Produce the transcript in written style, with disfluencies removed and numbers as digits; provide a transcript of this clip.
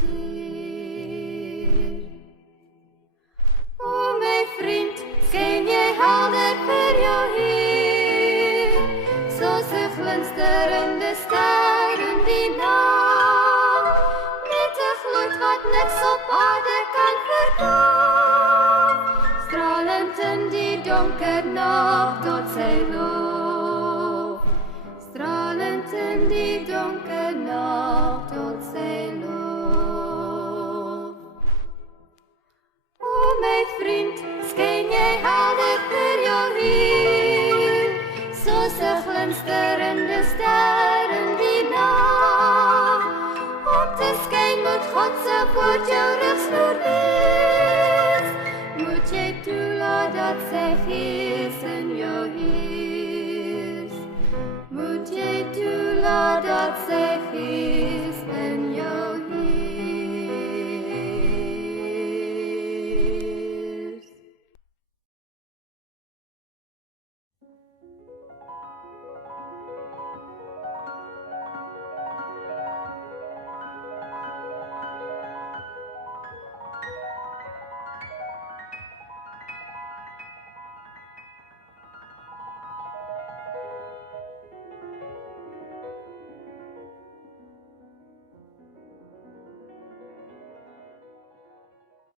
dier. O my vriend, skyn jy helder vir jou Heer, soos 'n glinsterende ster in die nag, met 'n gloed wat niks op aarde kan verdof, stralend in die donker nag tot sy lof, stralend in die donker nag tot sy lof. O my vriend, skyn jy helder vir jou Heer, soos 'n glinsterende ster in die nag, om te skyn moet God se woord jou rigsnoer wees, moet jy toelaat dat sy Gees in jou heers, moet jy toelaat dat sy